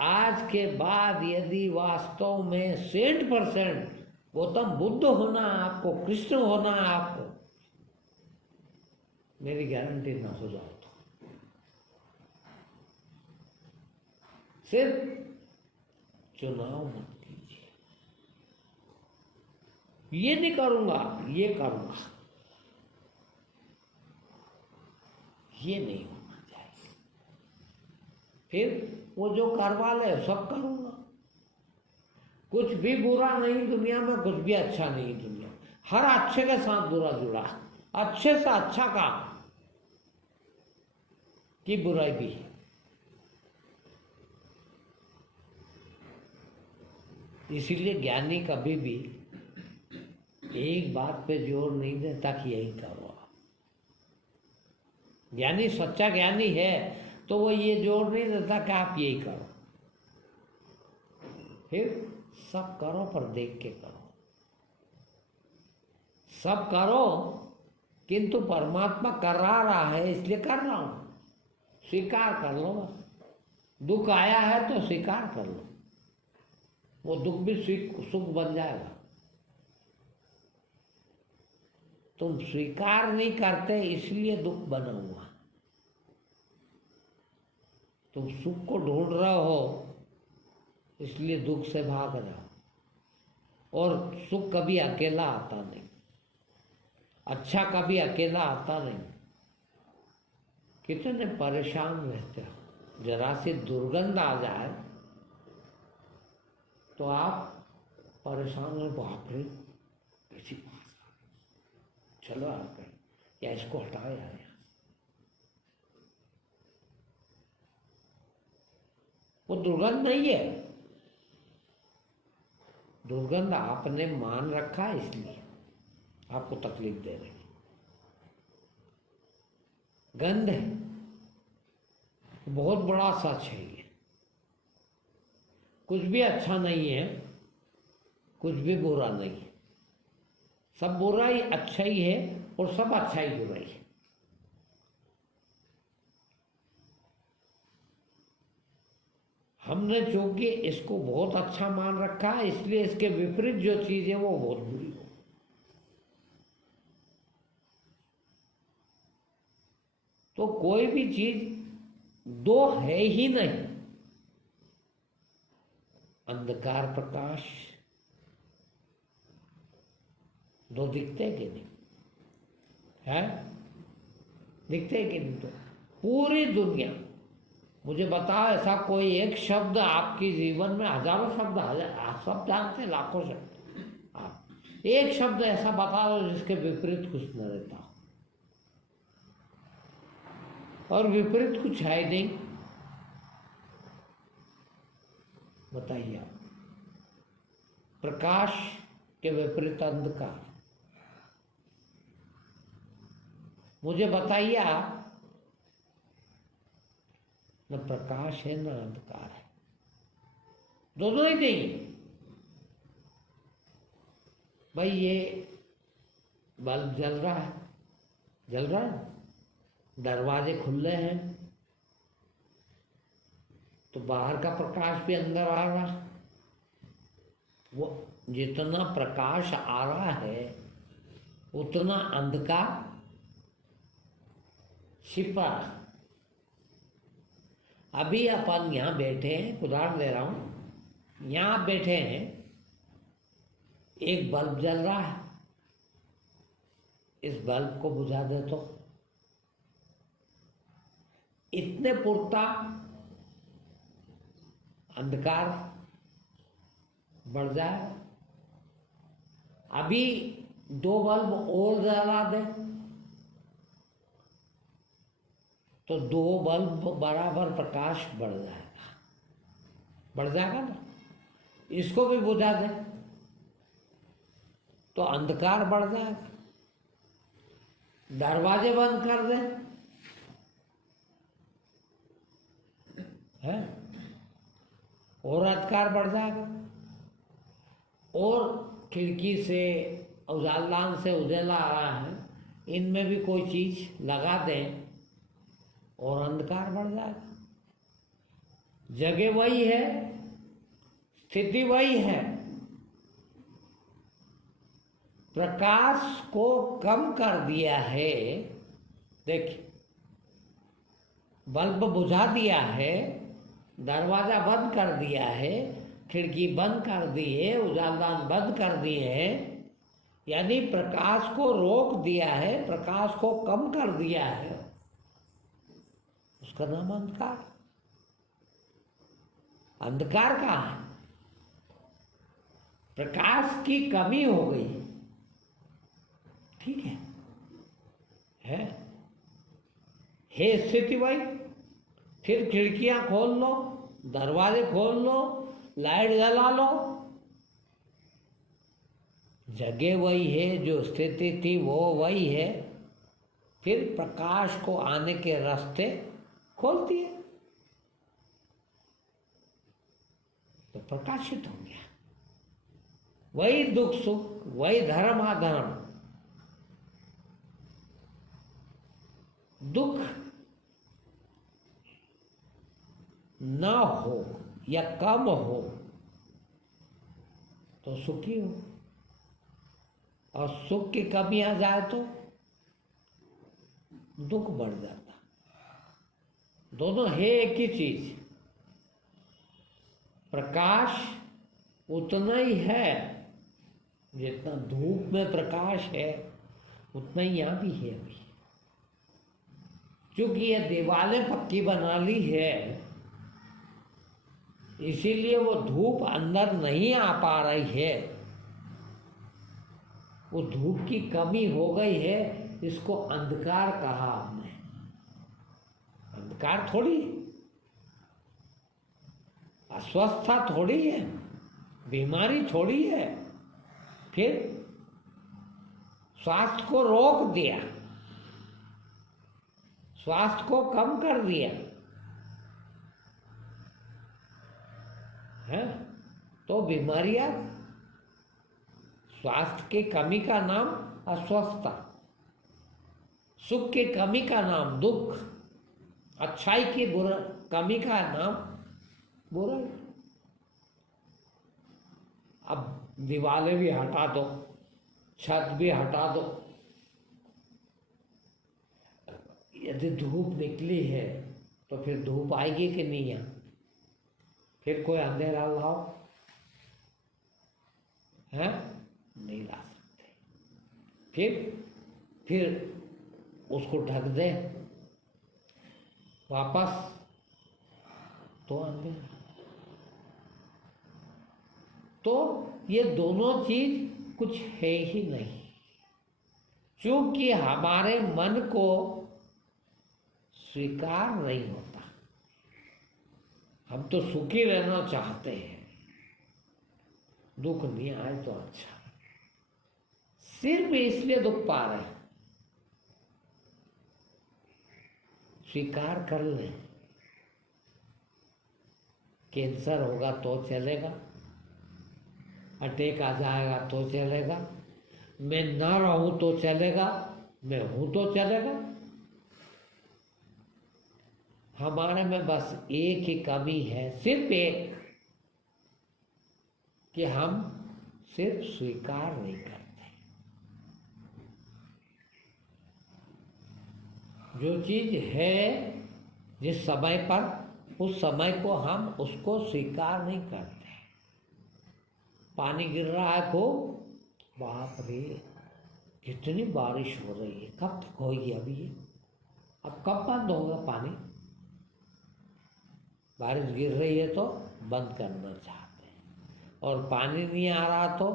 आज के बाद यदि वास्तव में 100% गौतम बुद्ध होना है आपको, कृष्ण होना है आपको, मेरी गारंटी ना हो जाओ तो सिर्फ चुनाव मत कीजिए। ये नहीं करूंगा, ये करूंगा, ये नहीं होना चाहिए। फिर वो जो करवा ले सब करूंगा। कुछ भी बुरा नहीं दुनिया में, कुछ भी अच्छा नहीं दुनिया में। हर अच्छे के साथ बुरा जुड़ा, अच्छे से अच्छा काम की बुराई भी है। इसीलिए ज्ञानी कभी भी एक बात पे जोर नहीं देता कि यही करो। ज्ञानी, सच्चा ज्ञानी है तो वो ये जोर नहीं देता कि आप यही करो। फिर सब करो पर देख के करो। सब करो किंतु परमात्मा करा रहा है इसलिए कर रहा हूं, स्वीकार कर लो बस। दुख आया है तो स्वीकार कर लो, वो दुख भी सुख बन जाएगा। तुम स्वीकार नहीं करते इसलिए दुख बना हुआ। तुम सुख को ढूंढ रहे हो इसलिए दुख से भाग रहे हो। और सुख कभी अकेला आता नहीं, अच्छा कभी अकेला आता नहीं। कितने परेशान रहते हो, जरा सी दुर्गंध आ जाए तो आप परेशान हो, बाप रे कैसी बात, चलो आप कहीं, या इसको हटाओ यार। वो दुर्गंध नहीं है, दुर्गंध आपने मान रखा है इसलिए आपको तकलीफ दे रही। गंध है, बहुत बड़ा सच है ये। कुछ भी अच्छा नहीं है, कुछ भी बुरा नहीं है। सब बुरा ही अच्छा ही है और सब अच्छा ही बुरा ही है। हमने चूंकि इसको बहुत अच्छा मान रखा है इसलिए इसके विपरीत जो चीज है वो बहुत बुरी हो। तो कोई भी चीज दो है ही नहीं, अंधकार प्रकाश, दो दिखते कि नहीं है? दिखते कि नहीं? तो पूरी दुनिया, मुझे बताओ ऐसा कोई एक शब्द आपके जीवन में, हजारों शब्द, आप सब जानते हैं, लाखों शब्द, आप एक शब्द ऐसा बता दो जिसके विपरीत कुछ न रहता हो। और विपरीत कुछ है नहीं, बताइए आप। प्रकाश के विपरीत अंधकार। मुझे बताइए आप, न प्रकाश है न अंधकार है, दोनों ही नहीं। भाई ये बल्ब जल रहा है, जल रहा है, दरवाजे खुले हैं तो बाहर का प्रकाश भी अंदर आ रहा है। वो जितना प्रकाश आ रहा है उतना अंधकार छिपा है। अभी अपन यहाँ बैठे हैं, उदाहरण दे रहा हूं, यहाँ बैठे हैं, एक बल्ब जल रहा है, इस बल्ब को बुझा दे तो इतने पुरता अंधकार बढ़ जाए। अभी दो बल्ब और जला दे तो दो बल्ब बराबर प्रकाश बढ़ जाएगा, बढ़ जाएगा ना। इसको भी बुझा दे तो अंधकार बढ़ जाएगा। दरवाजे बंद कर दे है और अंधकार बढ़ जाएगा। और खिड़की से, उजालान से उजाला आ रहा है, इनमें भी कोई चीज लगा दें और अंधकार बढ़ जाएगा। जगह वही है, स्थिति वही है। प्रकाश को कम कर दिया है। देखिए, बल्ब बुझा दिया है, दरवाजा बंद कर दिया है, खिड़की बंद कर दी है, उजालदान बंद कर दिए हैं, यानी प्रकाश को रोक दिया है, प्रकाश को कम कर दिया है। उसका नाम अंधकार। अंधकार कहाँ है? प्रकाश की कमी हो गई, ठीक है स्थिति वही। फिर खिड़कियां खोल लो, दरवाजे खोल लो, लाइट जला लो, जगह वही है, जो स्थिति थी वो वही है, फिर प्रकाश को आने के रास्ते खोलती है तो प्रकाशित हो गया। वही दुख सुख, वही धर्म अधर्म। दुख ना हो या कम हो तो सुखी हो, और सुख की कमी आ जाए तो दुख बढ़ जाता। दोनों है एक ही चीज। प्रकाश उतना ही है, जितना धूप में प्रकाश है उतना ही यहाँ भी है अभी। क्योंकि ये दीवारें पक्की बना ली है, इसीलिए वो धूप अंदर नहीं आ पा रही है। वो धूप की कमी हो गई है, इसको अंधकार कहा हमने। अंधकार थोड़ी, अस्वस्थता थोड़ी है, बीमारी थोड़ी है। फिर स्वास्थ्य को रोक दिया, स्वास्थ्य को कम कर दिया है, तो बीमारियां। स्वास्थ्य की कमी का नाम अस्वस्थता, सुख की कमी का नाम दुख, अच्छाई की कमी का नाम बुराई। अब दीवारें भी हटा दो, छत भी हटा दो, यदि धूप निकली है तो फिर धूप आएगी कि नहीं यहाँ? फिर कोई अंधेरा लाओ, है नहीं ला सकते। फिर उसको ढक दे वापस तो अंधेरा। तो ये दोनों चीज कुछ है ही नहीं, क्योंकि हमारे मन को स्वीकार नहीं होता। हम तो सुखी रहना चाहते हैं, दुख नहीं आए तो अच्छा। सिर्फ इसलिए दुख पा रहे हैं। स्वीकार कर लें, कैंसर होगा तो चलेगा, अटैक आ जाएगा तो चलेगा, मैं ना रहूं तो चलेगा, मैं हूं तो चलेगा। हमारे में बस एक ही कमी है, सिर्फ एक, कि हम सिर्फ स्वीकार नहीं करते। जो चीज है जिस समय पर, उस समय को हम उसको स्वीकार नहीं करते। पानी गिर रहा है खूब, बाप रे कितनी बारिश हो रही है, कब तक होगी अभी ये? अब कब बंद होगा पानी? बारिश गिर रही है तो बंद करना चाहते हैं, और पानी नहीं आ रहा तो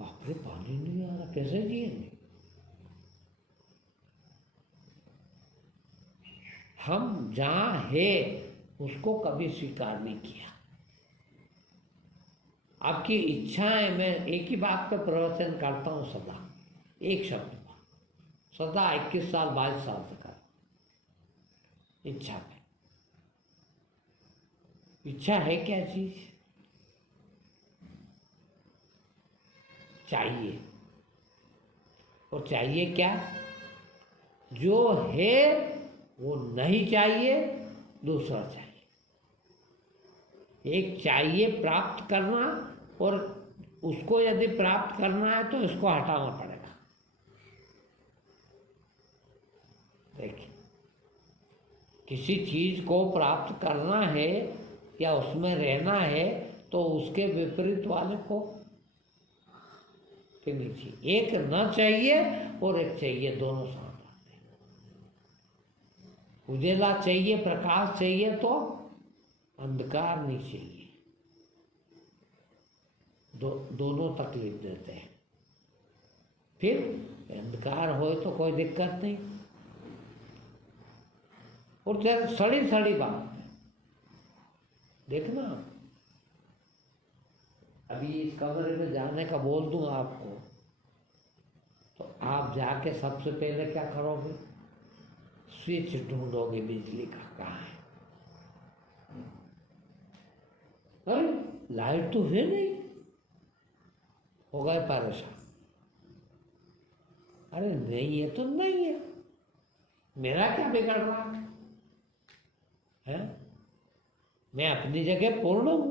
बाप रे पानी नहीं आ रहा, कैसे जिएंगे? हम जहाँ है उसको कभी स्वीकार नहीं किया। आपकी इच्छाएं, मैं एक ही बात पे प्रवचन करता हूँ सदा, एक शब्द पर, सदा 21 साल 22 साल से कर, इच्छा पे। इच्छा है क्या चीज? चाहिए। और चाहिए क्या? जो है वो नहीं चाहिए, दूसरा चाहिए। एक चाहिए प्राप्त करना, और उसको यदि प्राप्त करना है तो इसको हटाना पड़ेगा। देखिए, किसी चीज को प्राप्त करना है या उसमें रहना है तो उसके विपरीत वाले को नहीं चाहिए। एक न चाहिए और एक चाहिए, दोनों साथ आते हैं। उजेला चाहिए, प्रकाश चाहिए तो अंधकार नहीं चाहिए। दोनों तकलीफ देते हैं। फिर अंधकार हो तो कोई दिक्कत नहीं। और जरा सड़ी सड़ी बात है, देखना, अभी इस कमरे में जाने का बोल दूं आपको आप जाके सबसे पहले क्या करोगे? स्विच ढूंढोगे बिजली का, कहाँ है? अरे लाइट तो है नहीं, हो गए परेशान। अरे नहीं है तो नहीं है, मेरा क्या बिगड़ रहा है? मैं अपनी जगह पूर्ण हूं।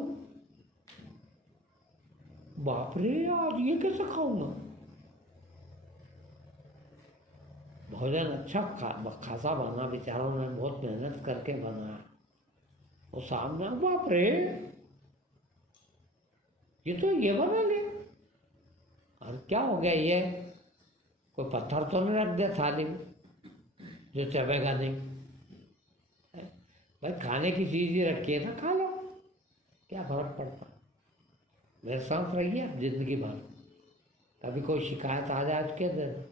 बाप रे, आज ये कैसे खाऊंगा? भोजन अच्छा खासा बना, बेचारों ने बहुत मेहनत करके बनाया। वो सामने, बाप रे, ये बना लिया। और क्या हो गया? ये कोई पत्थर तो नहीं रख दिया थाली में जो चबेगा नहीं? भाई खाने की चीज ही रखी है ना, खा लो, क्या फर्क पड़ता? मेरे साथ रहिए आप जिंदगी भर, कभी कोई शिकायत आ जाए तो क्या दे दो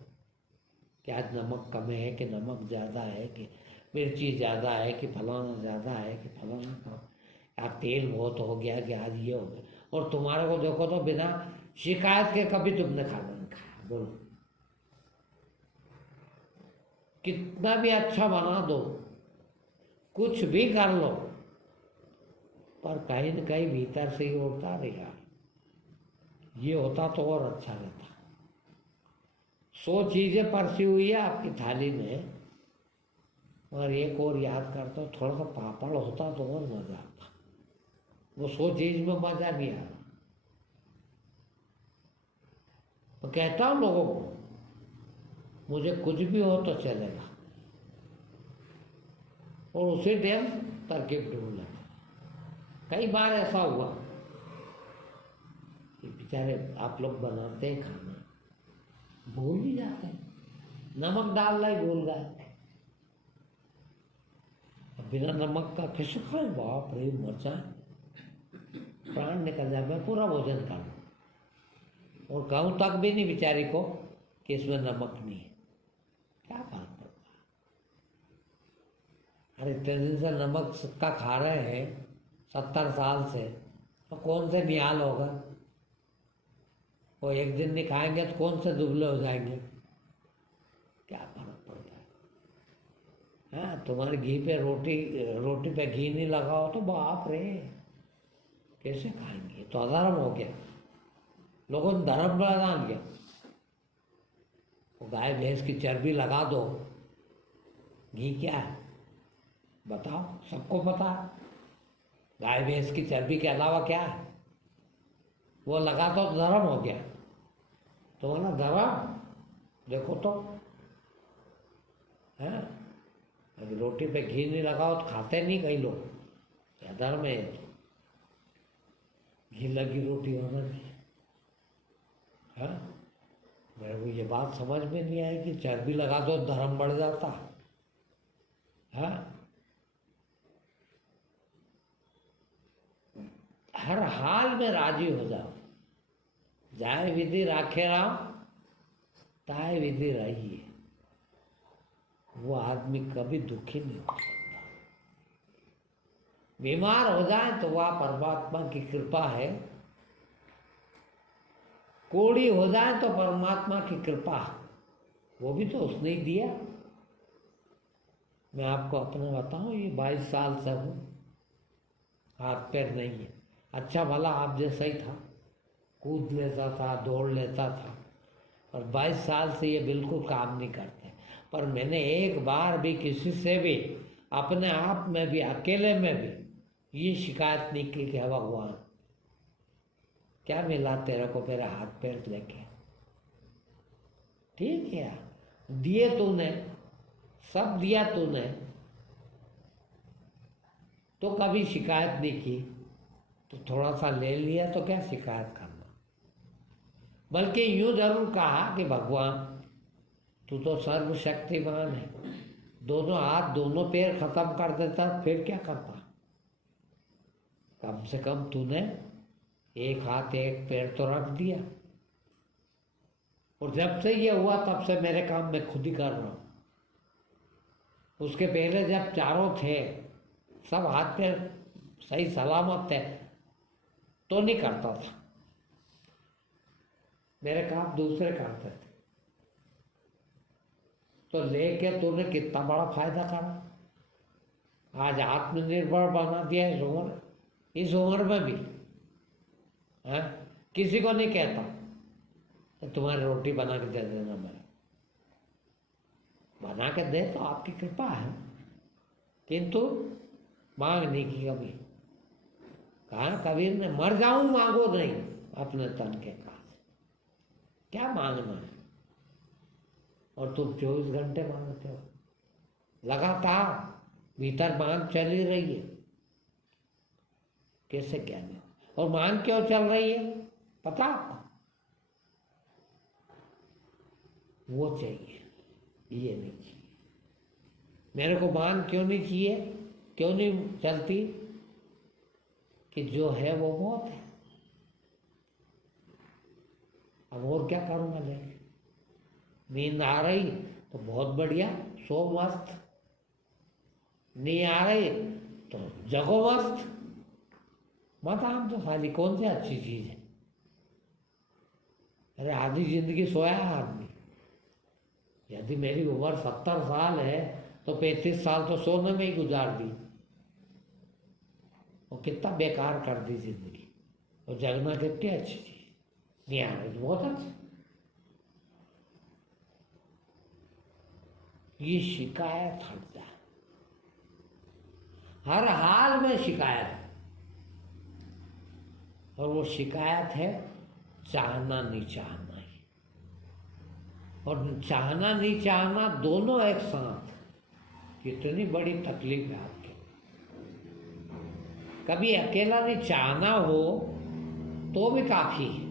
कि आज नमक कम है, कि नमक ज़्यादा है, कि मिर्ची ज़्यादा है, कि फलाना ज़्यादा है, कि फलाना कम, या तेल बहुत हो गया, कि आज ये हो गया। और तुम्हारे को देखो तो बिना शिकायत के कभी तुमने खाना नहीं खाया। बोलो, कितना भी अच्छा बना दो, कुछ भी कर लो, पर कहीं न कहीं भीतर से ही उड़ता रहेगा, ये होता तो और अच्छा रहता। 100 चीजें परसी हुई है आपकी थाली में, और एक और याद करता हूँ, थोड़ा सा पापड़ होता तो और मजा आता। वो 100 चीज में मजा नहीं आ रहा। तो कहता हूँ लोगों को, मुझे कुछ भी हो तो चलेगा, और उसी टाइम तरकीब ढूंढ लेता। कई बार ऐसा हुआ कि बेचारे आप लोग बनाते हैं खाना, भूल भी जाते हैं, नमक डालना ही भूल गए। बिना नमक का कैसे खाए? बाप रे, मर जाए, प्राण निकल जाए। मैं पूरा भोजन कर लूँ और कहूँ तक भी नहीं बेचारी को कि इसमें नमक नहीं है, क्या फर्क पड़ता है? अरे इतने दिन से नमक का खा रहे हैं, 70 साल से, तो कौन से निहाल होगा? वो एक दिन नहीं खाएंगे तो कौन से दुबले हो जाएंगे? क्या फर्क पड़ता है? हाँ, तुम्हारे घी पे रोटी पे घी नहीं लगाओ तो बाप रे, कैसे खाएंगे? तो अधर्म हो गया, लोगों ने धर्म बना दिया। वो गाय भैंस की चर्बी लगा दो, घी क्या है बताओ? सबको पता है गाय भैंस की चर्बी के अलावा क्या है। वो लगा तो धर्म हो गया। तुम्हारा धर्म देखो तो है, अगर रोटी पे घी नहीं लगाओ तो खाते नहीं कई लोग, क्या धर्म है? तो घी लगी रोटी होना चाहिए। हाँ, मेरे को ये बात समझ में नहीं आई कि चर्बी लगा दो धर्म बढ़ जाता है। हर हाल में राजी हो जाओ, जाए विधि राखे राम, ताए विधि रहिए। वो आदमी कभी दुखी नहीं हो सकता। बीमार हो जाए तो वह परमात्मा की कृपा है, कोड़ी हो जाए तो परमात्मा की कृपा, वो भी तो उसने ही दिया। मैं आपको अपना बताऊं, ये 22 साल से हूँ, हाथ पैर नहीं है। अच्छा भला आप जैसा ही था, कूद लेता था, दौड़ लेता था, और 22 साल से ये बिल्कुल काम नहीं करते। पर मैंने एक बार भी किसी से भी, अपने आप में भी, अकेले में भी ये शिकायत नहीं की कि भगवान क्या मिला तेरे को मेरे हाथ पैर लेके? ठीक है यार, दिए तूने, सब दिया तूने, तो कभी शिकायत नहीं की। तो थोड़ा सा ले लिया तो क्या शिकायत करना? बल्कि यूं जरूर कहा कि भगवान तू तो सर्वशक्तिमान है, दोनों हाथ दोनों पैर खत्म कर देता फिर क्या करता? कम से कम तूने एक हाथ एक पैर तो रख दिया। और जब से ये हुआ तब से मेरे काम मैं खुद ही कर रहा हूँ। उसके पहले जब चारों थे, सब हाथ पैर सही सलामत थे, तो नहीं करता था, मेरे काम दूसरे करते थे। तो लेके तूने कितना बड़ा फायदा करा। आज आत्मनिर्भर बना दिया इस उम्र में भी। है किसी को नहीं कहता तो तुम्हारी रोटी बना के दे देना, मैं बना के दे तो आपकी कृपा है, किंतु मांग नहीं की कभी। कहा कबीर ने, मर जाऊं मांगो नहीं अपने तन के काज, क्या मांगना है। और तुम 24 घंटे मांगते हो, लगातार भीतर मांग चल ही रही है, कैसे क्या नहीं। और मांग क्यों चल रही है पता आपको? वो चाहिए, ये नहीं चाहिए। मेरे को मांग क्यों नहीं चाहिए, क्यों नहीं चलती? कि जो है वो बहुत है, अब और क्या करूंगा लेके। नींद आ रही तो बहुत बढ़िया, सो मस्त। नहीं आ रही तो जगो मस्त। मत आम तो खाली कौन सी अच्छी चीज है। अरे आधी जिंदगी सोया है आदमी। यदि मेरी उम्र 70 साल है तो 35 साल तो सोने में ही गुजार दी, और कितना बेकार कर दी जिंदगी। और जगना कितनी अच्छी चीज। नहीं आ रही तो बहुत अच्छा। ये शिकायत हट जाए, हर हाल में शिकायत है। और वो शिकायत है चाहना नहीं चाहना ही। और चाहना नहीं चाहना दोनों एक साथ, कितनी बड़ी तकलीफ है आपके। कभी अकेला नहीं चाहना हो तो भी काफी है,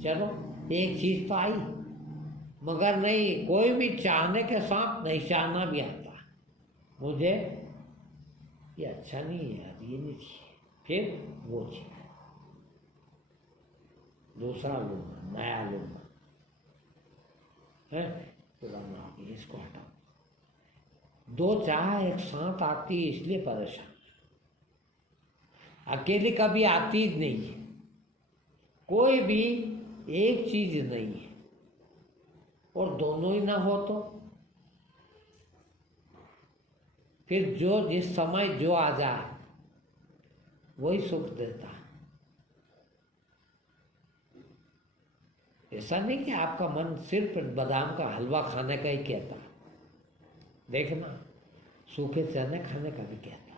चलो एक चीज तो आई। मगर नहीं, कोई भी चाहने के साथ नहीं चाहना भी आता। मुझे ये अच्छा नहीं है यार, ये नहीं चाहिए, फिर वो चाहिए, दूसरा लूंगा, नया लूंगा, है पुराना इसको हटाओ। दो चाह एक साथ आती है, इसलिए परेशान। अकेली कभी आती ही नहीं है, कोई भी एक चीज नहीं है। और दोनों ही ना हो तो फिर जो जिस समय जो आ जाए वही सुख देता है। ऐसा नहीं कि आपका मन सिर्फ बादाम का हलवा खाने का ही कहता, देखना सूखे चने खाने का भी कहता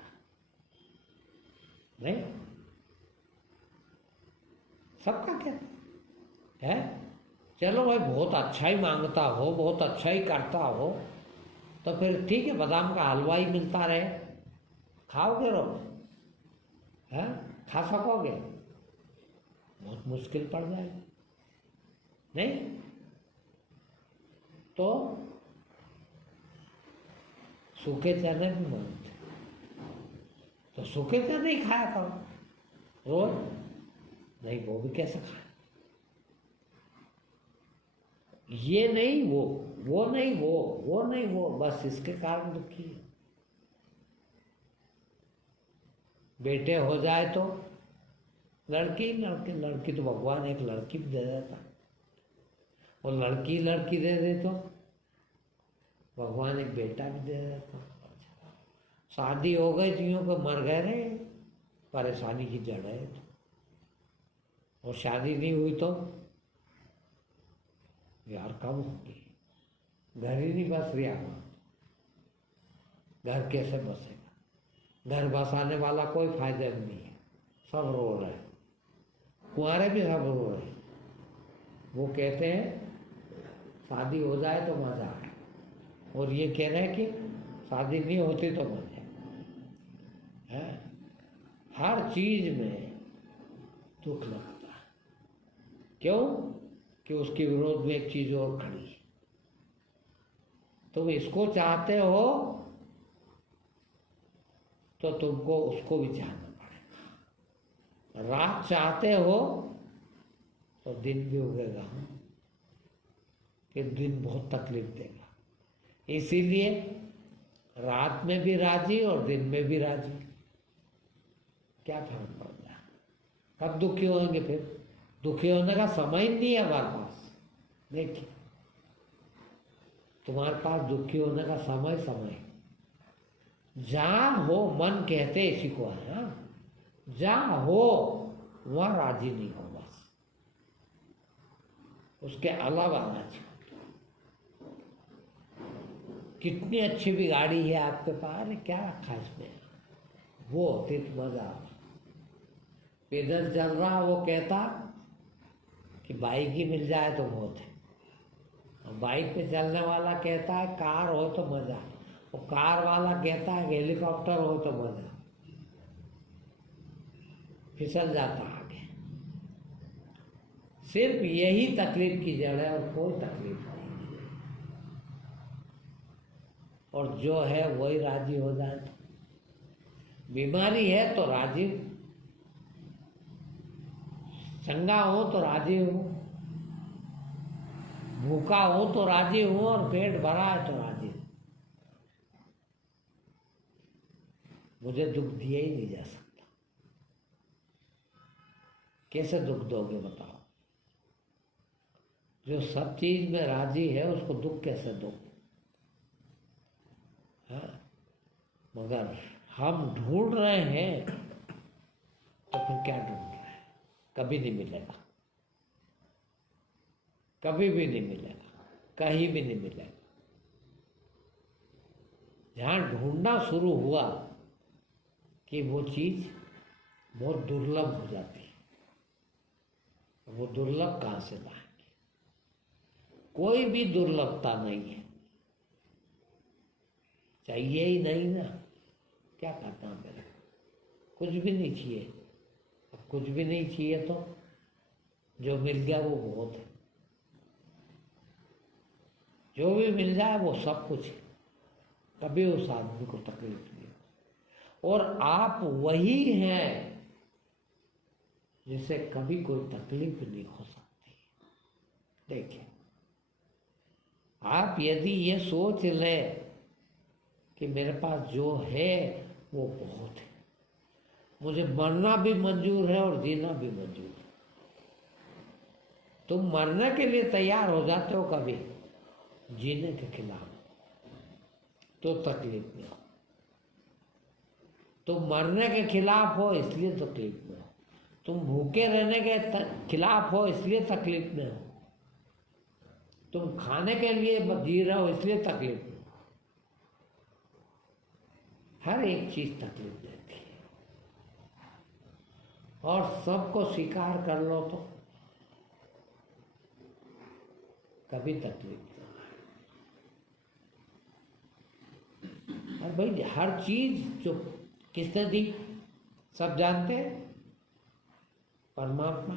नहीं, सबका कहता है। चलो भाई बहुत अच्छा ही मांगता हो, बहुत अच्छा ही करता हो, तो फिर ठीक है, बादाम का हलवा ही मिलता रहे, खाओगे रोज? है खा सकोगे? बहुत मुश्किल पड़ जाएगी नहीं। तो सूखे चने भी मांगते, तो सूखे चने ही खाया करो रोज। नहीं, वो भी कैसे खाए? ये नहीं वो नहीं वो नहीं वो, बस इसके कारण दुखी है। बेटे हो जाए तो लड़की लड़की लड़की तो भगवान एक लड़की भी दे देता, और लड़की लड़की दे दे तो भगवान एक बेटा भी दे देता। शादी हो गई तो यूं को मर गए रे, परेशानी की जड़ है तो। और शादी नहीं हुई तो यार कब होगी? घर ही नहीं बस रहा, घर कैसे बसेगा? घर बसाने वाला कोई फायदा नहीं है, सब रो रहे हैं, कुंवारे भी सब रो रहे हैं। वो कहते हैं शादी हो जाए तो मजा आए, और ये कह रहे हैं कि शादी नहीं होती तो मजा है। हर चीज में दुख लगता है, क्यों? कि उसके विरोध में एक चीज और खड़ी है। तुम इसको चाहते हो तो तुमको उसको भी चाहना पड़ेगा। रात चाहते हो तो दिन भी उगेगा, कि दिन बहुत तकलीफ देगा। इसीलिए रात में भी राजी और दिन में भी राजी, क्या फर्क पड़ रहा है? कब दुखी होंगे? फिर दुखी होने का समय ही नहीं है हमारे पास। देखिए तुम्हारे पास दुखी होने का समय समय जहाँ हो, मन कहते इसी को है। हाँ, जहाँ हो वहाँ राजी नहीं हो, बस उसके अलावा राजी हो। कितनी अच्छी भी गाड़ी है आपके पास, अरे क्या रखा इसमें, वो होती तो मजा आता। पैदल चल रहा वो कहता कि बाइक ही मिल जाए तो बहुत है, और बाइक पे चलने वाला कहता है कार हो तो मजा, और कार वाला कहता है हेलीकॉप्टर हो तो मजा। फिसल जाता आगे। सिर्फ यही तकलीफ की जड़ है और कोई तकलीफ नहीं है। और जो है वही राजी हो जाए। बीमारी है तो राजी, चंगा हो तो राजी हो, भूखा हो तो राजी हो, और पेट भरा है तो राजी हो। मुझे दुख दिया ही नहीं जा सकता, कैसे दुख दोगे बताओ? जो सब चीज में राजी है उसको दुख कैसे दो? हाँ? मगर हम ढूंढ रहे हैं तो फिर क्या ढूंढ रहे हैं? कभी नहीं मिलेगा, कभी भी नहीं मिलेगा, कहीं भी नहीं मिलेगा। जहाँ ढूंढना शुरू हुआ कि वो चीज बहुत दुर्लभ हो जाती है, वो दुर्लभ कहाँ से लाएंगे? कोई भी दुर्लभता नहीं है, चाहिए ही नहीं ना, क्या करना मेरा? कुछ भी नहीं चाहिए। अब कुछ भी नहीं चाहिए तो जो मिल गया वो बहुत है। जो भी मिल जाए वो सब कुछ है, कभी उस आदमी को तकलीफ नहीं हो। और आप वही हैं जिसे कभी कोई तकलीफ नहीं हो सकती। देखिए, आप यदि ये सोच ले कि मेरे पास जो है वो बहुत है, मुझे मरना भी मंजूर है और जीना भी मंजूर है, तुम मरने के लिए तैयार हो जाते हो कभी जीने के खिलाफ, तो तकलीफ में हो। तुम मरने के खिलाफ हो इसलिए तकलीफ में हो, तुम भूखे रहने के खिलाफ हो इसलिए तकलीफ में हो, तुम खाने के लिए जी रहे हो इसलिए तकलीफ में हो। हर एक चीज तकलीफ देती है, और सबको स्वीकार कर लो तो कभी तकलीफ नहीं। और भाई हर चीज जो किसने दी सब जानते हैं, परमात्मा।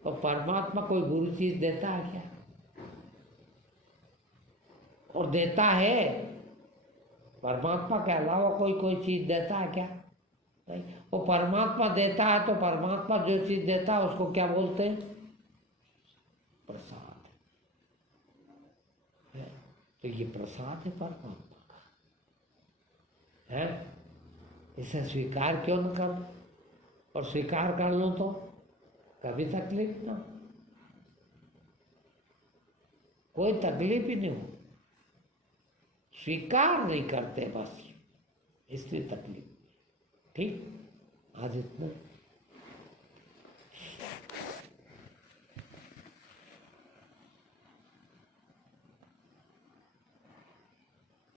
और परमात्मा कोई बुरी चीज देता है क्या? और देता है परमात्मा के अलावा कोई चीज देता है क्या? नहीं। वो परमात्मा देता है तो परमात्मा जो चीज देता है उसको क्या बोलते हैं? प्रसाद है। तो ये प्रसाद है परमात्मा का, है। इसे स्वीकार क्यों न करो? और स्वीकार कर लो तो कभी तकलीफ ना, कोई तकलीफ ही नहीं हो। स्वीकार नहीं करते बस, इसलिए तकलीफ। ठीक, आज इतना।